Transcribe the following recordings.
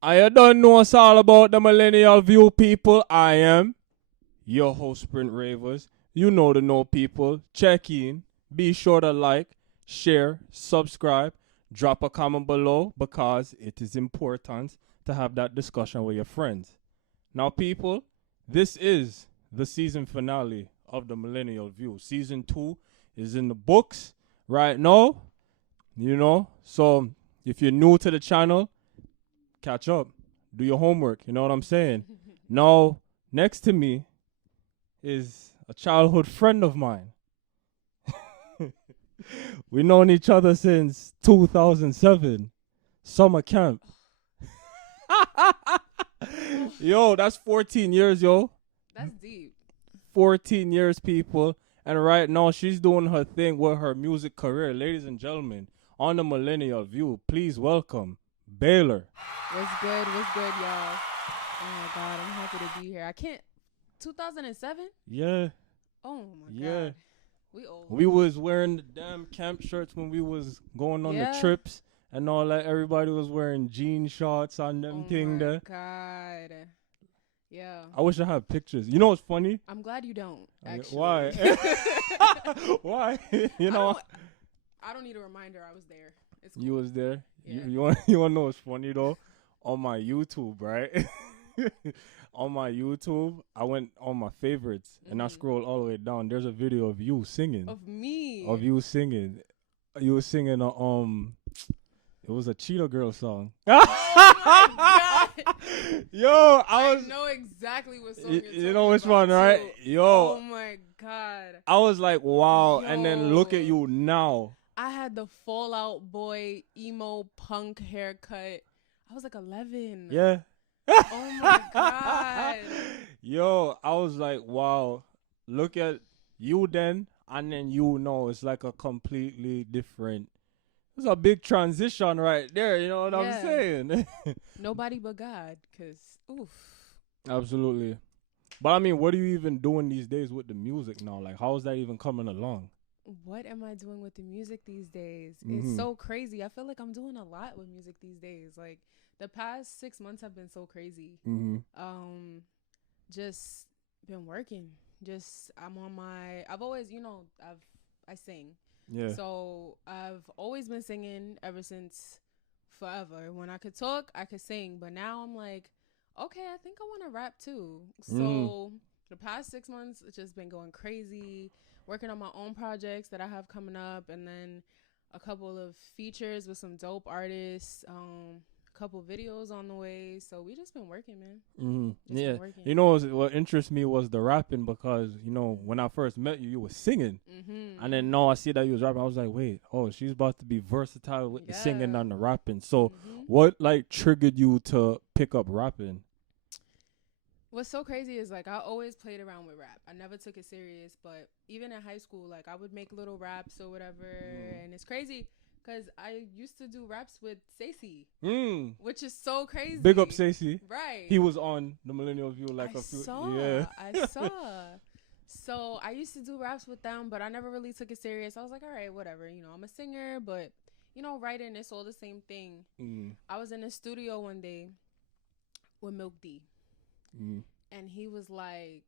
I don't know us all about the millennial view, people. I am your host, Sprint Ravers. You know the know people. Check in. Be sure to like, share, subscribe, drop a comment below because it is important to have that discussion with your friends. Now, people, this is the season finale of the Millennial View. Season 2 is in the books right now, So, if you're new to the channel, catch up. Do your homework. You know what I'm saying? Now, next to me is a childhood friend of mine. We known each other since 2007. Summer camp. Yo, that's 14 years, yo. That's deep. 14 years, people. And right now, she's doing her thing with her music career. Ladies and gentlemen, on the Millennial View, please welcome Beylor. What's good? What's good, y'all? Oh my God, I'm happy to be here. I can't. 2007? Yeah. Oh my Yeah. God. We old. We was wearing the damn camp shirts when we was going on the trips and all that. Everybody was wearing jean shorts on them thing there. Oh my God. Yeah. I wish I had pictures. You know what's funny? I'm glad you don't, actually. Why? Why? I don't need a reminder. I was there. It's cool. You was there? Yeah. You want to know what's funny, though? On my YouTube, right? On my YouTube, I went on my favorites and I scrolled all the way down. There's a video of you singing. Of me? Of you singing. You were singing it was a Cheetah Girl song. Oh my God. Yo, I know exactly what song you know which one, right? Too. Yo. Oh my God. I was like, wow. Yo. And then look at you now. I had the Fallout Boy emo punk haircut. I was like 11. Yeah. Oh my God. Yo, I was like, wow. Look at you then, and then it's like a completely different. It's a big transition right there. You know what I'm saying? Nobody but God, cause oof. Absolutely. But I mean, what are you even doing these days with the music now? Like, how is that even coming along? What am I doing with the music these days? It's so crazy. I feel like I'm doing a lot with music these days. Like the past 6 months have been so crazy. Just been working. I'm on my. I've always, I sing. Yeah. So I've always been singing ever since forever. When I could talk, I could sing. But now I'm like, okay, I think I want to rap too. So the past 6 months, it's just been going crazy. Working on my own projects that I have coming up, and then a couple of features with some dope artists, a couple videos on the way. So we just been working, man. Yeah. You know what interests me was the rapping because, when I first met you, you were singing. And then now I see that you was rapping. I was like, wait, she's about to be versatile with the singing and the rapping. So what triggered you to pick up rapping? What's so crazy is I always played around with rap. I never took it serious, but even in high school, I would make little raps or whatever. And it's crazy because I used to do raps with Stacey, which is so crazy. Big up Stacey. Right. He was on the Millennial View I saw. So I used to do raps with them, but I never really took it serious. I was like, all right, whatever. I'm a singer, but writing, it's all the same thing. I was in the studio one day with Milk D. And he was like,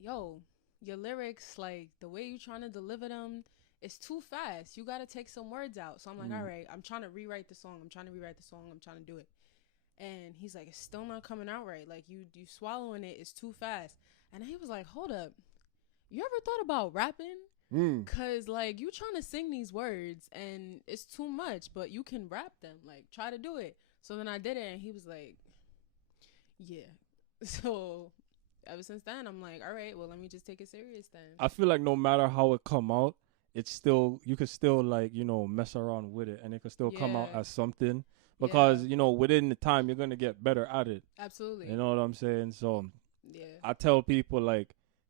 yo, your lyrics, the way you trying to deliver them, it's too fast. You got to take some words out. So I'm like, all right, I'm trying to rewrite the song. I'm trying to do it. And he's like, it's still not coming out right. You swallowing it. It's too fast. And he was like, hold up. You ever thought about rapping? Because, you trying to sing these words and it's too much, but you can rap them. Try to do it. So then I did it and he was like, yeah. So ever since then, I'm like, all right, well, let me just take it serious then. I feel like no matter how it come out, it's still, you could still mess around with it and it could still come out as something because, within the time you're going to get better at it. Absolutely. You know what I'm saying? So yeah, I tell people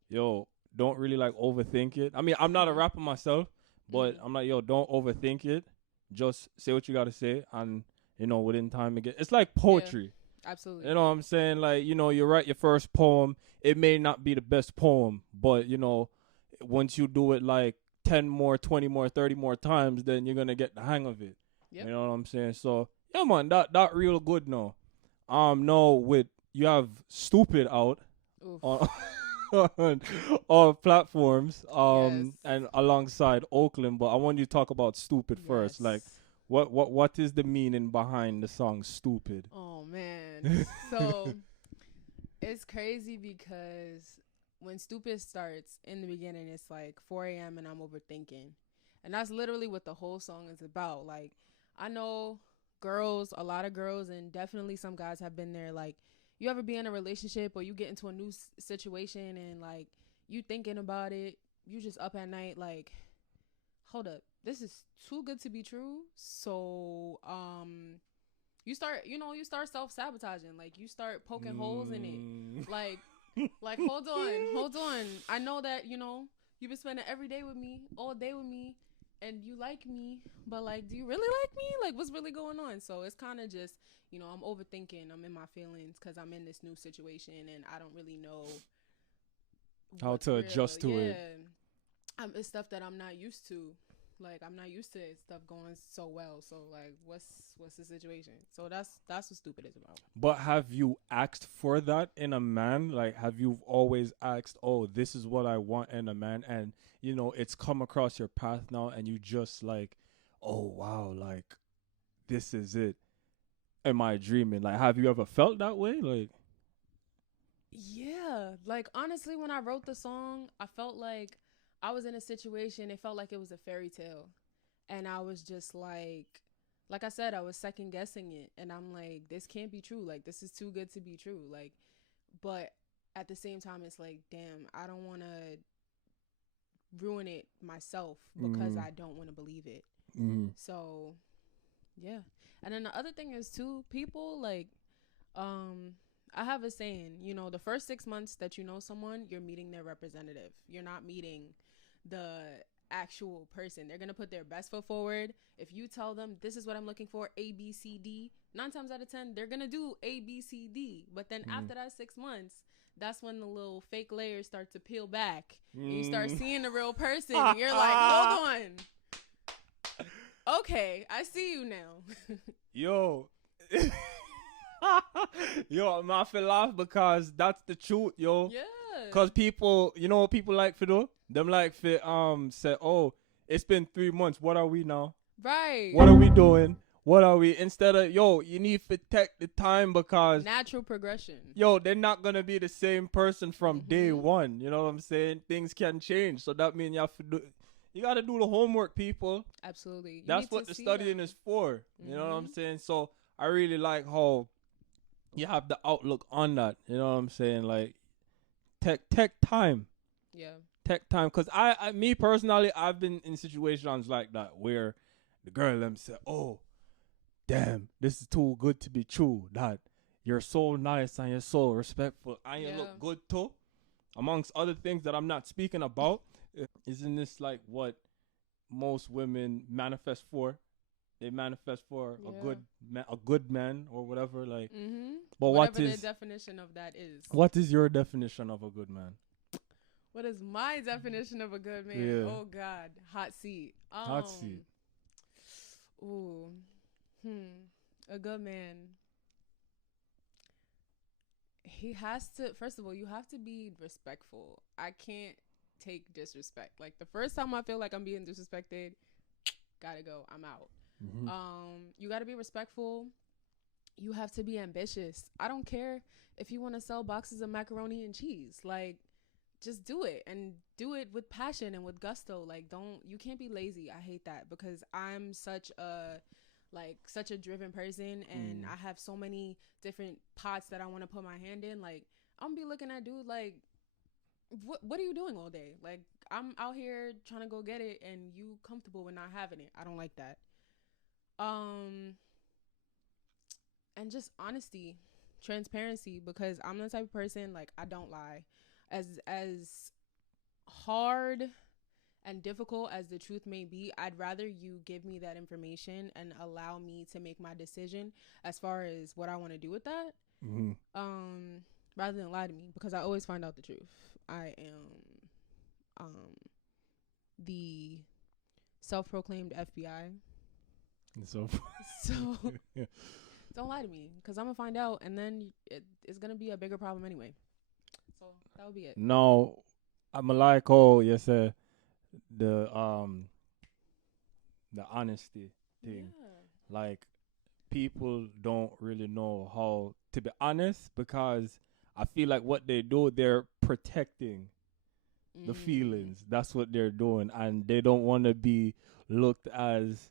yo, don't really overthink it. I mean, I'm not a rapper myself, but I'm like, yo, don't overthink it. Just say what you got to say. And, within time, it's like poetry. Yeah. Absolutely. You know what I'm saying? You write your first poem. It may not be the best poem, but, once you do it 10 more, 20 more, 30 more times, then you're going to get the hang of it. Yep. You know what I'm saying? So, yeah, man, that real good now. no, with you have Stupid out Oof. on on platforms Yes. and alongside Oakland, but I want you to talk about Stupid first. Like, Yes. what is the meaning behind the song Stupid? Oh man. So it's crazy because when Stupid starts in the beginning, it's like 4 a.m. and I'm overthinking. And that's literally what the whole song is about. Like, I know girls, a lot of girls, and definitely some guys have been there. Like, you ever be in a relationship or you get into a new situation and, like, you thinking about it, you just up at night, like, hold up, this is too good to be true. So, you start self-sabotaging. Like, you start poking holes in it. Like, hold on. I know that, you've been spending every day with me, all day with me, and you like me, but, like, do you really like me? Like, what's really going on? So it's kind of just, I'm overthinking. I'm in my feelings because I'm in this new situation and I don't really know How what's to real. adjust to it. It's stuff that I'm not used to. Like, I'm not used to stuff going so well. So, like, what's the situation? So that's what Stupid is about. But have you asked for that in a man? Like, have you always asked, oh, this is what I want in a man? And, it's come across your path now and you just like, oh, wow, like, this is it. Am I dreaming? Like, have you ever felt that way? Like, Yeah. Like, honestly, when I wrote the song, I felt like I was in a situation. It felt like it was a fairy tale. And I was just like I said, I was second guessing it. And I'm like, this can't be true. Like, this is too good to be true. Like, but at the same time, it's like, damn, I don't want to ruin it myself because I don't want to believe it. So, yeah. And then the other thing is, too, people, like, I have a saying, the first 6 months that you know someone, you're meeting their representative. You're not meeting the actual person. They're going to put their best foot forward. If you tell them, this is what I'm looking for, A, B, C, D, 9 times out of 10, they're going to do A, B, C, D. But then after that 6 months, that's when the little fake layers start to peel back. And you start seeing the real person. And you're like, hold on. Okay, I see you now. Yo. Yo, I'm not for laugh because that's the truth, yo. Yeah. Cause people, you know what people like for do? Them like for say, oh, it's been 3 months. What are we now? Right. What are we doing? What are we? Instead of, yo, you need to take the time because natural progression. Yo, they're not gonna be the same person from day one. You know what I'm saying? Things can change, so that means you gotta do the homework, people. Absolutely. That's what the studying is for. You know what I'm saying? So I really like how you have the outlook on that. You know what I'm saying? Like, take time. Yeah. Take time. Because me personally, I've been in situations like that where the girl them say, oh, damn, this is too good to be true. That you're so nice and you're so respectful and you look good too. Amongst other things that I'm not speaking about. Isn't this like what most women manifest for? They manifest for a good man or whatever. Like, but whatever the definition of that is. What is your definition of a good man? What is my definition of a good man? Yeah. Oh God, hot seat. Hot seat. Ooh, a good man. He has to. First of all, you have to be respectful. I can't take disrespect. Like, the first time I feel like I'm being disrespected, gotta go. I'm out. You got to be respectful. You have to be ambitious. I don't care if you want to sell boxes of macaroni and cheese. Like, just do it, and do it with passion and with gusto. Like, you can't be lazy. I hate that because I'm such a driven person, and I have so many different pots that I want to put my hand in. Like, I'm gonna be looking at dude like, what are you doing all day? Like, I'm out here trying to go get it, and you comfortable with not having it. I don't like that. And just honesty, transparency, because I'm the type of person, like, I don't lie. As hard and difficult as the truth may be, I'd rather you give me that information and allow me to make my decision as far as what I want to do with that. Rather than lie to me, because I always find out the truth. I am the self-proclaimed FBI. So don't lie to me, because I'm gonna find out, and then it's gonna be a bigger problem anyway. So that would be it. Now, I'm like, oh, you said the um the honesty thing. Yeah. Like, people don't really know how to be honest because I feel like what they do, they're protecting the feelings. That's what they're doing, and they don't want to be looked as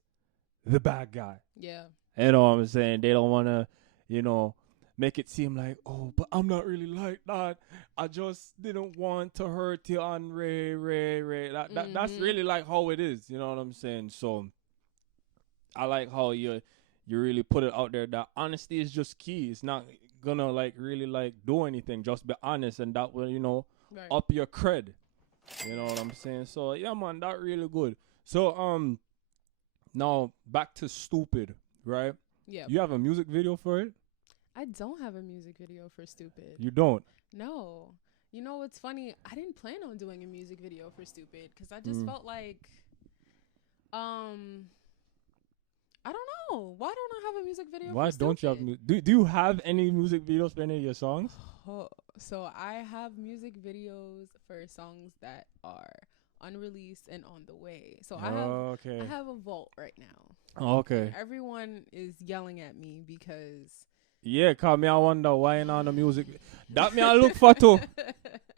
the bad guy. Yeah. You know what I'm saying? They don't want to, you know, make it seem like, oh, but I'm not really like that. I just didn't want to hurt you on Ray. That's really like how it is. You know what I'm saying? So I like how you really put it out there that honesty is just key. It's not gonna like really like do anything. Just be honest, and that will, you know, Right. up your cred. You know what I'm saying? So yeah, man, that really good. So now back to Stupid, right? Yeah. You have a music video for it? I don't have a music video for Stupid. You don't? No. You know what's funny? I didn't plan on doing a music video for Stupid because I just felt like, I don't know. Why don't I have a music video? Why for Stupid? don't you have do you have any music videos for any of your songs? Oh, so I have music videos for songs that are unreleased and on the way. So I have a vault right now. Okay. Everyone is yelling at me because Yeah, cause me I wonder why ain't on the music. That me I look for too.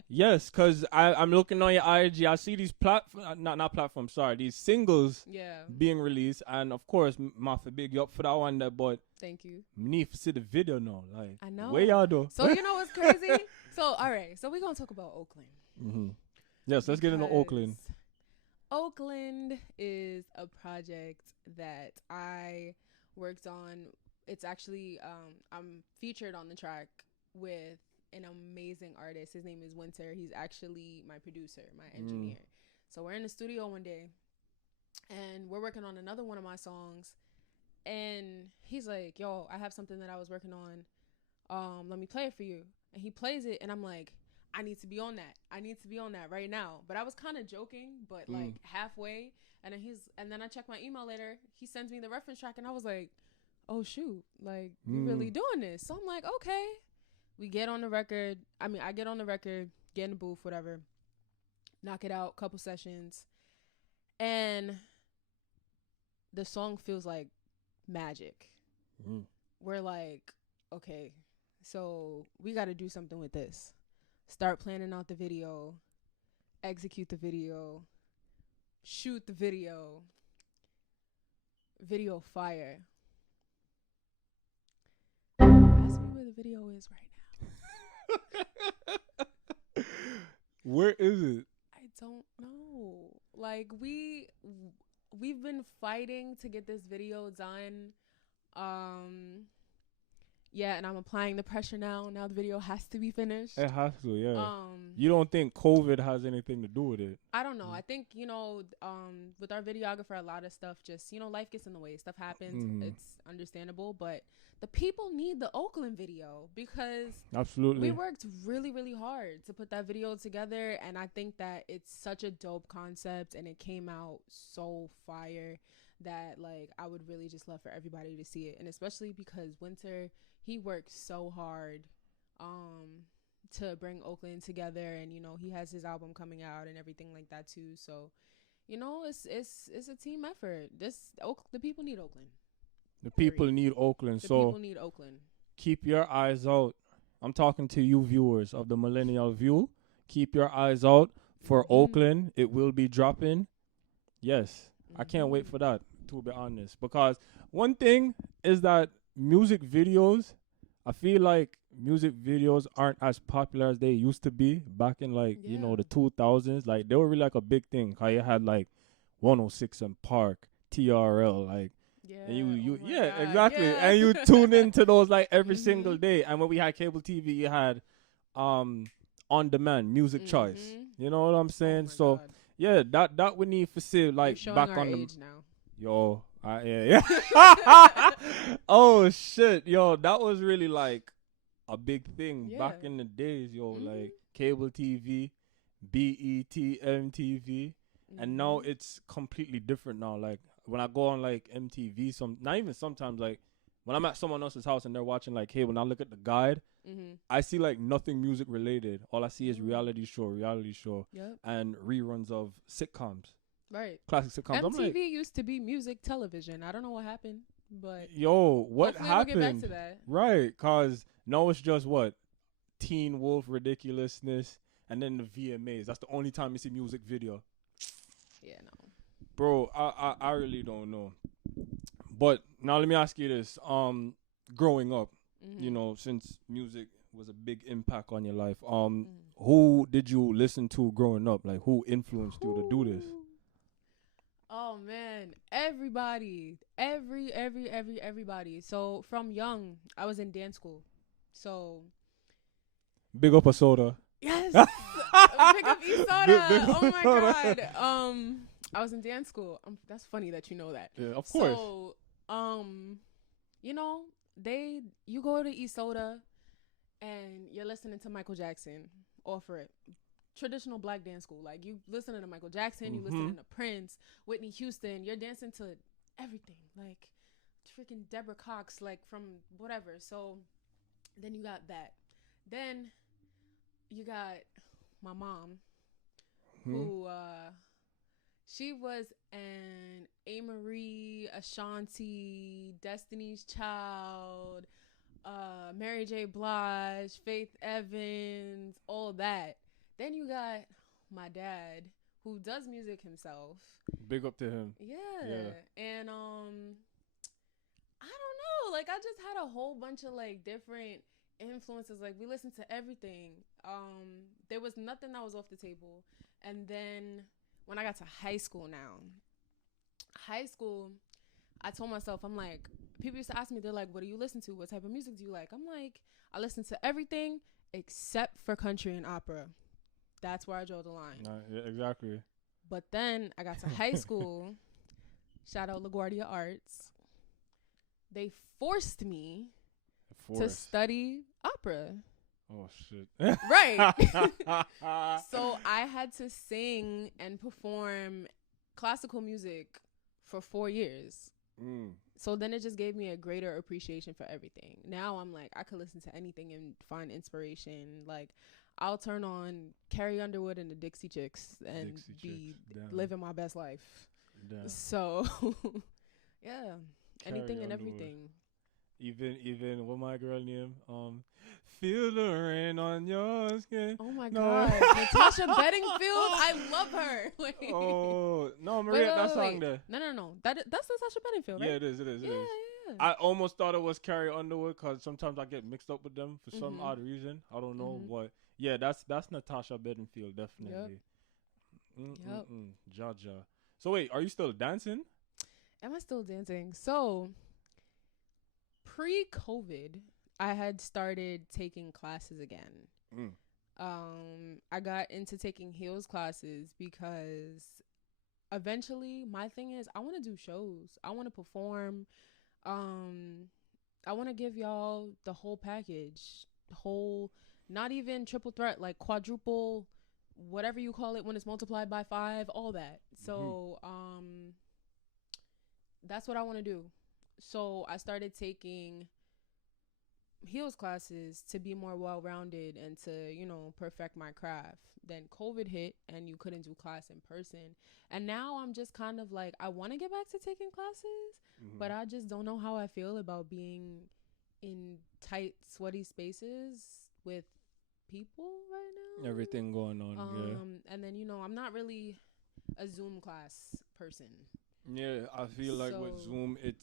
Yes, cause I'm looking on your IG. I see these not platforms. Sorry, these singles being released, and of course, my for big you up for that one. There, but thank you. Need to see the video now. Like, I know. where y'all do? So you know what's crazy? So all right, so we're gonna talk about Oakland. Mm-hmm. Yes, let's get into Oakland. Oakland is a project that I worked on. It's actually I'm featured on the track with an amazing artist. His name is Winter. He's actually my producer, my engineer. So we're in the studio one day and we're working on another one of my songs, and he's like, yo, I have something that I was working on. Let me play it for you. And he plays it and I'm like, I need to be on that. I need to be on that right now. But I was kind of joking, but like halfway. And then I checked my email later. He sends me the reference track and I was like, oh shoot, like you really doing this. So I'm like, okay. We get on the record. I get on the record, get in the booth, whatever. Knock it out, couple sessions. And the song feels like magic. We're like, okay, so we got to do something with this. Start planning out the video, execute the video, shoot the video. Video fire. Ask me where the video is right now. Where is it? I don't know. Like we've been fighting to get this video done. Yeah, and I'm applying the pressure now. Now the video has to be finished. It has to, yeah. You don't think COVID has anything to do with it? I don't know. I think, with our videographer, a lot of stuff just, life gets in the way. Stuff happens. It's understandable. But the people need the Oakland video because absolutely we worked really, really hard to put that video together. And I think that it's such a dope concept and it came out so fire that, like, I would really just love for everybody to see it. And especially because Winter, he worked so hard to bring Oakland together, and he has his album coming out and everything like that too. So it's a team effort. The people need Oakland. The people need Oakland. So people need Oakland. Keep your eyes out. I'm talking to you viewers of the Millennial View. Keep your eyes out for Oakland. It will be dropping. Yes, I can't wait for that, to be honest, because one thing is that music videos, I feel like music videos aren't as popular as they used to be back in the 2000s. Like, they were really like a big thing. How you had like 106 and Park, TRL, like, and you exactly. Yeah. And you tune into those like every single day. And when we had cable TV, you had on demand music choice. You know what I'm saying? So God. Yeah, that we need for see like back on age now. Yo, yeah. Oh shit, yo, that was really like a big thing back in the days, yo. Like cable TV, BET, MTV, and now it's completely different now. Like when I go on like MTV, not even sometimes, like when I'm at someone else's house and they're watching, like, hey, when I look at the guide, I see like nothing music related. All I see is reality show, Yep. and reruns of sitcoms, Right. classic sitcoms. I'm MTV like, used to be music television. I don't know what happened, but yo, what hopefully happened? we'll get back to that. Right, cause no, it's just what Teen Wolf ridiculousness, and then the VMAs. That's the only time you see music video. Yeah, no. Bro, I really don't know. But now let me ask you this: growing up, you know, since music was a big impact on your life, who did you listen to growing up? Like, who influenced you to do this? Oh man, everybody, everybody. So from young, I was in dance school. So Big up a soda. yes, pick up Isoda. Big Oh my soda. god. I was in dance school. That's funny that you know that. Yeah, of course. So you know, you go to Isoda and you're listening to Michael Jackson offer it. Traditional black dance school. Like, you listening to Michael Jackson, you listening to Prince, Whitney Houston, you're dancing to everything. Like freaking Deborah Cox, like from whatever. So then you got that. Then you got my mom, who she was an A. Marie, Ashanti, Destiny's Child, Mary J. Blige, Faith Evans, all that. Then you got my dad, who does music himself. Big up to him. Yeah. And I don't know, like I just had a whole bunch of like different influences. Like, we listened to everything. There was nothing that was off the table. And then when I got to high school, I told myself, I'm like, people used to ask me, they're like, what do you listen to? What type of music do you like? I'm like, I listen to everything except for country and opera. That's where I draw the line. Yeah, exactly. But then I got to high school. Shout out LaGuardia Arts. They forced me to study opera. Oh, shit. Right. So I had to sing and perform classical music for 4 years. So then it just gave me a greater appreciation for everything. Now I'm like, I could listen to anything and find inspiration. Like, I'll turn on Carrie Underwood and the Dixie Chicks and living my best life. Damn. So, yeah, Carrie anything and Underwood. everything. Even what my girl name? Feel the rain on your skin. Oh my God, Natasha Bedingfield, I love her. Like, oh no, Maria, that song there. No. That's Natasha Bedingfield, right? Yeah, it is. Yeah. I almost thought it was Carrie Underwood because sometimes I get mixed up with them for some odd reason. I don't know, but yeah, that's Natasha Bedingfield, definitely. Yep. Jaja. So wait, are you still dancing? Am I still dancing? So pre-COVID, I had started taking classes again. I got into taking heels classes because eventually my thing is I want to do shows. I want to perform. I want to give y'all the whole package, not even triple threat, like quadruple, whatever you call it when it's multiplied by 5, all that. So, that's what I want to do. So I started taking heels classes to be more well-rounded and to, perfect my craft. Then COVID hit and you couldn't do class in person. And now I'm just kind of like, I want to get back to taking classes, but I just don't know how I feel about being in tight, sweaty spaces with people right now. Everything going on, yeah. And then, I'm not really a Zoom class person. Yeah, I feel like with Zoom, it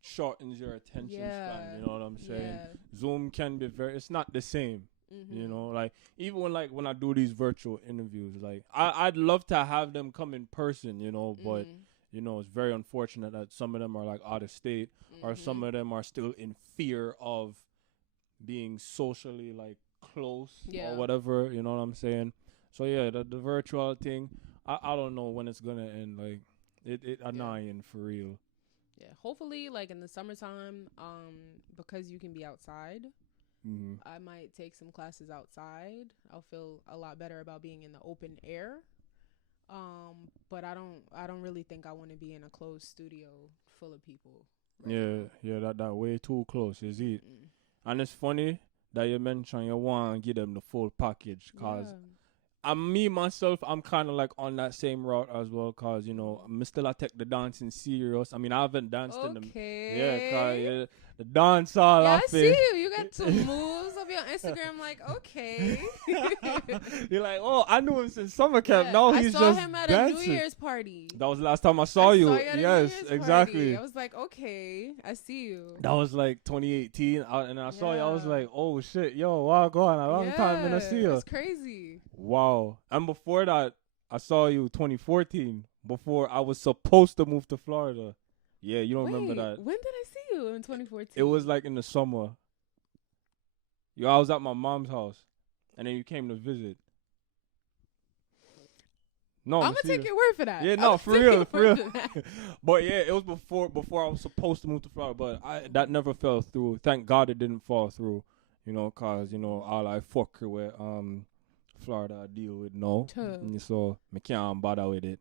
shortens your attention span. You know what I'm saying? Yeah. Zoom can be it's not the same. Like even when I do these virtual interviews, like I'd love to have them come in person, but it's very unfortunate that some of them are like out of state or some of them are still in fear of being socially like close or whatever. You know what I'm saying? So yeah, the virtual thing. I don't know when it's gonna end. Like it annoying for real. Yeah, hopefully like in the summertime, because you can be outside, I might take some classes outside. I'll feel a lot better about being in the open air. But I don't really think I want to be in a closed studio full of people. Right Yeah, that way too close, is it? Mm-mm. And it's funny that you mentioned you want to give them the full package, cause Yeah. me myself, I'm kind of like on that same route as well, cause Mm. I'm still I take the dancing serious. I mean, I haven't danced in them. Yeah, cause Okay. yeah, the dance all Yeah, I I see feel. you. You got some moves of your Instagram. Like, okay. You're like, oh, I knew him since summer camp. Yeah, Now I he's saw just him at a New dancing. Year's party. That was the last time I I saw saw you. you at a New Yes, Year's party. exactly. I was like, okay, I see you. That was like 2018, and I saw you. I was Yeah. like, oh shit, yo, wow, gone a long time in Yeah, a see you. it's crazy. Wow. And before that, I saw you 2014. Before I was supposed to move to Florida. Yeah, you don't remember Wait, that? when did I see you in 2014? It was like in the summer. Yo, I was at my mom's house, and then you came to visit. No, I'm gonna take your word for that. Yeah, I'm no, gonna for take real, your for real. word for that. But yeah, it was before I was supposed to move to Florida, but that never fell through. Thank God it didn't fall through. Cause all I fuck with Florida I deal with no, Tuh. so I can't bother with it.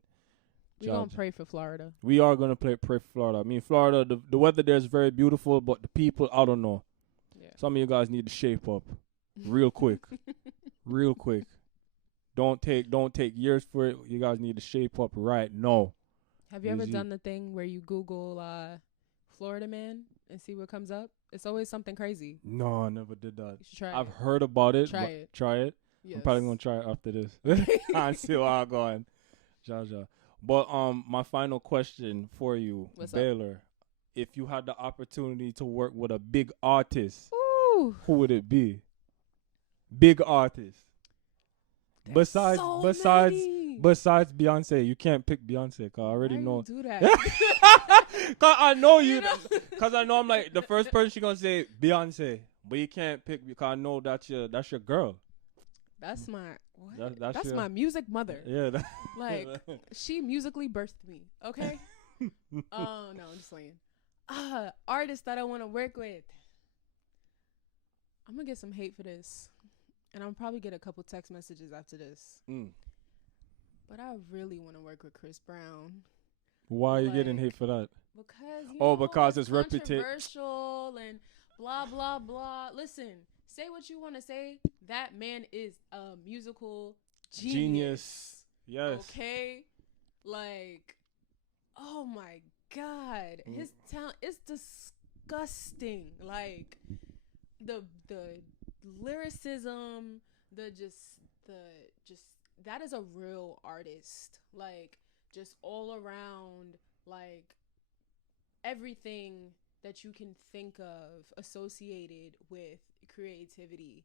We gonna pray for Florida. We are gonna pray for Florida. I mean, Florida, the weather there is very beautiful, but the people, I don't know. Yeah. Some of you guys need to shape up, real quick, real quick. Don't take years for it. You guys need to shape up right now. Have you ever Easy. done the thing where you Google Florida man and see what comes up? It's always something crazy. No, I never did that. You should try I've it. heard about it. Try it. Try it. Yes. I'm probably gonna try it after this. I see how I'm going. Jaja. But my final question for you, What's up? Baylor, if you had the opportunity to work with a big artist, Ooh. who would it be? Big artist. There's Besides so besides many. besides Beyonce, you can't pick Beyonce. Cause I already Why know. You do that? Cause I know you. You know? Cause I know I'm like the first person she gonna say Beyonce, but you can't pick because I know that's your girl. That's my what? That's That's your- my music mother. Yeah. Like she musically birthed me. Okay. Oh no, I'm just playing. Artists that I want to work with. I'm gonna get some hate for this, and I'll probably get a couple text messages after this. But I really want to work with Chris Brown. Why are you getting hate for that? Because because it's controversial and blah blah blah. Listen, say what you want to say. That man is a musical genius. Yes. Okay, like, oh my God, his talent is disgusting. Like the lyricism, the that is a real artist. Like just all around, like everything that you can think of associated with creativity.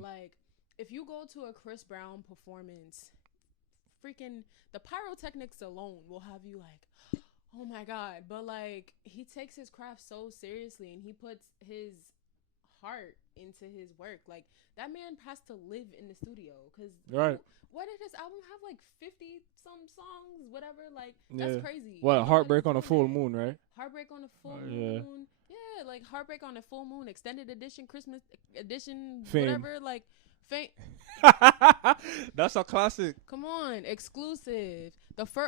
Like if you go to a Chris Brown performance, freaking the pyrotechnics alone will have you like, oh my God. But like he takes his craft so seriously and he puts his heart into his work. Like that man has to live in the studio because Right. what did his album have, like 50 some songs, whatever? Like that's crazy. Well, Heartbreak on a Nobody's Full doing that. Moon, right? Heartbreak on a Full Yeah. Moon. Yeah, like Heartbreak on a Full Moon, extended edition, Christmas edition, Fame. whatever. Like fame. That's a classic. Come on, exclusive.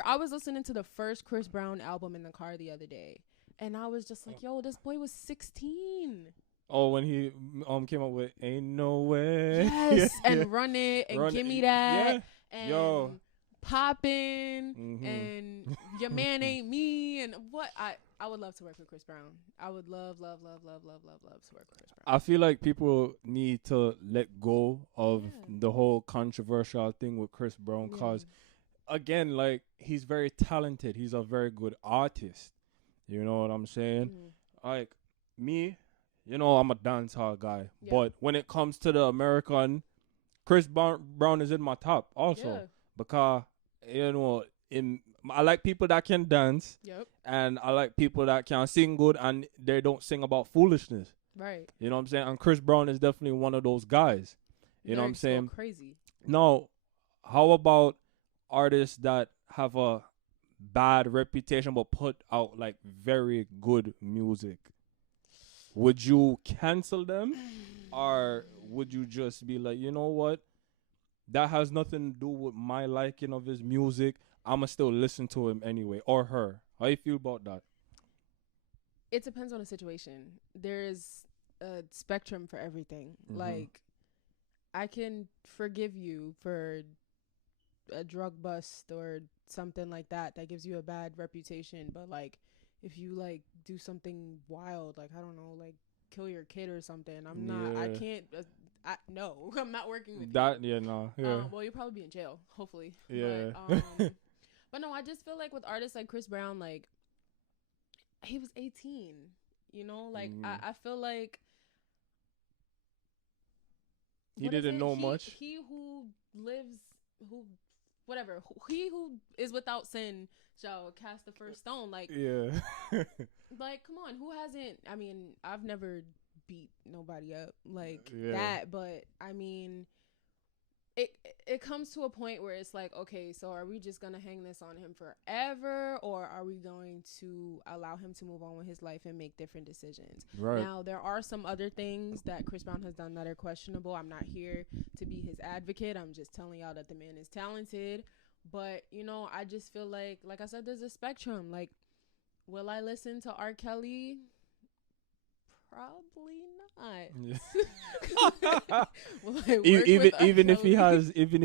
I was listening to the first Chris Brown album in the car the other day, and I was just like, yo, this boy was 16. Oh, when he came up with "Ain't No Way." Yes, and Run It and Run Give It. Me That. Yeah. And Yo. Poppin' Mhm. and Your Man Ain't Me and what I would love to work with Chris Brown. I would love to work with Chris Brown. I feel like people need to let go of Yeah. the whole controversial thing with Chris Brown because, again, like, he's very talented. He's a very good artist. You know what I'm saying? Like, me, I'm a dancehall guy. Yeah. But when it comes to the American, Chris Brown is in my top also. Yeah. Because, I like people that can dance. Yep. And I like people that can sing good and they don't sing about foolishness. Right. You know what I'm saying? And Chris Brown is definitely one of those guys. You know what I'm saying? Crazy. Now, how about artists that have a bad reputation but put out like very good music? Would you cancel them? Or would you just be like, you know what? That has nothing to do with my liking of his music. I'ma still listen to him anyway, or her. How you feel about that? it depends on the situation. There's a spectrum for everything. Like, I can forgive you for a drug bust or something like that gives you a bad reputation, but like if you like do something wild, like I don't know, like kill your kid or something, I can't no, I'm not working with that you. yeah. Well, you'll probably be in jail, hopefully. Yeah. But no, I just feel like with artists like Chris Brown, like he was 18, you know, like I feel like he didn't know much. He who lives, who whatever, he who is without sin shall cast the first stone. Like, yeah. like, come on, who hasn't? I mean, I've never beat nobody up like that, but I mean, it comes to a point where it's like, okay, so are we just gonna hang this on him forever, or are we going to allow him to move on with his life and make different decisions? Right. Now, there are some other things that Chris Brown has done that are questionable. I'm not here to be his advocate. I'm just telling y'all that the man is talented. But, you know, I just feel like I said, there's a spectrum. Like, will I listen to R. Kelly? Probably not. Even if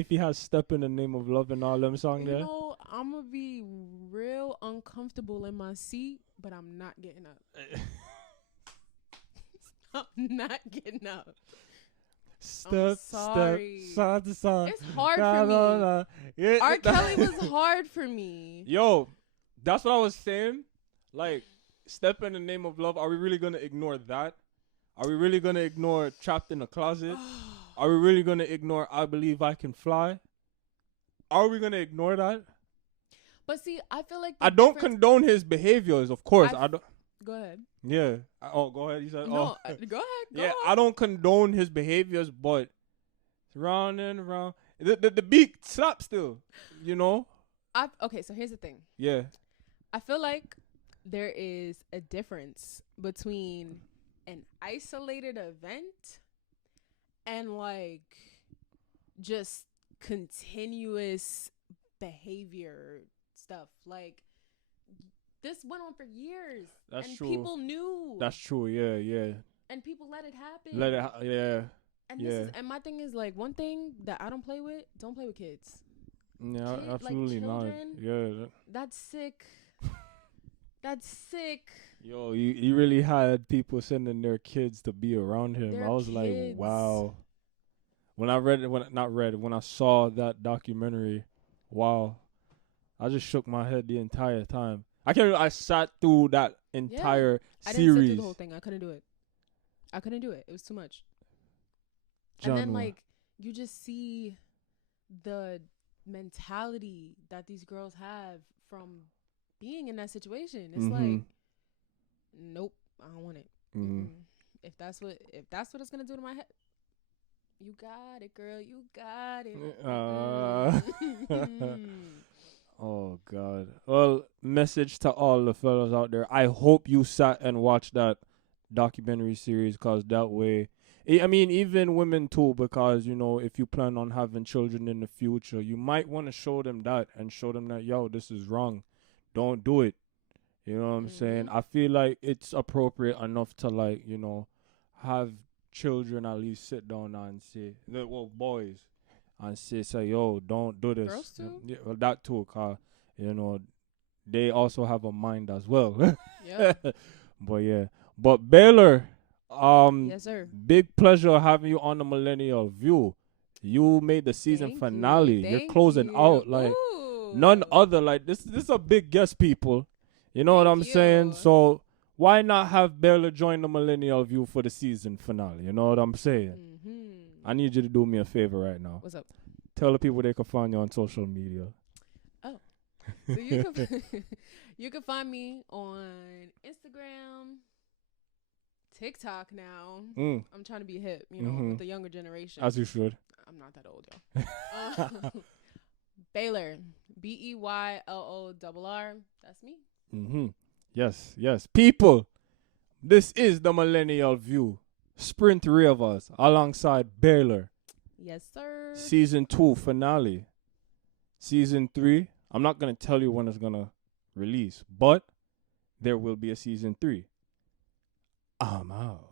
he has Step in the Name of Love and all them songs there. You know, I'm gonna be real uncomfortable in my seat, but I'm not getting up. I'm not getting up. Step, side to side. It's hard for me. Yeah, R. Kelly was hard for me. Yo, that's what I was saying. Like, Step in the Name of Love. Are we really gonna ignore that? Are we really gonna ignore Trapped in a Closet? Are we really gonna ignore I Believe I Can Fly? Are we gonna ignore that? But see, I feel like I don't condone his behaviors, of course. I don't. Go ahead. Yeah. Go ahead. You said. No, go ahead. Go on. I don't condone his behaviors, but round and round, the beat slaps still. You know. Okay, so here's the thing. Yeah. I feel like there is a difference between an isolated event and like just continuous behavior stuff. Like, this went on for years. That's and true. People knew. That's true. Yeah. And people let it happen. Yeah. And and my thing is, like, one thing that I don't play with kids. Yeah, absolutely like children, not. Yeah. That's sick. That's sick. Yo, you really had people sending their kids to be around him. I was like, wow. When I saw that documentary, wow. I just shook my head the entire time. I sat through that entire series. I didn't sit through the whole thing. I couldn't do it. It was too much. Genre. And then, like, you just see the mentality that these girls have from being in that situation. It's like, nope, I don't want it. If that's what it's gonna do to my head, you got it, girl. You got it. Oh God. Well, message to all the fellas out there. I hope you sat and watched that documentary series, cause that way, I mean, even women too, because, you know, if you plan on having children in the future, you might want to show them that and show them that, yo, this is wrong. Don't do it. You know what I'm saying? I feel like it's appropriate enough to, like, you know, have children at least sit down and say, well, boys, and say, yo, don't do this. Girls too? Yeah, well, that too, cause, you know, they also have a mind as well. Yeah. But Beylor, yes, sir. Big pleasure having you on the Millennial View. You made the season finale. You're closing out like none other. Like this is a big guest, people. You know what I'm saying? So why not have Beylor join the Millennial View for the season finale? You know what I'm saying? I need you to do me a favor right now. What's up? Tell the people they can find you on social media. Oh, so you can you can find me on Instagram, TikTok now. I'm trying to be hip, you know, with the younger generation. As you should. I'm not that old, y'all. Beylor, BEYLORR. That's me. Yes. People, this is the Millennial View. Sprint 3 of us alongside Beylor. Yes, sir. Season 2 finale. Season 3, I'm not going to tell you when it's going to release, but there will be a season 3. I'm out.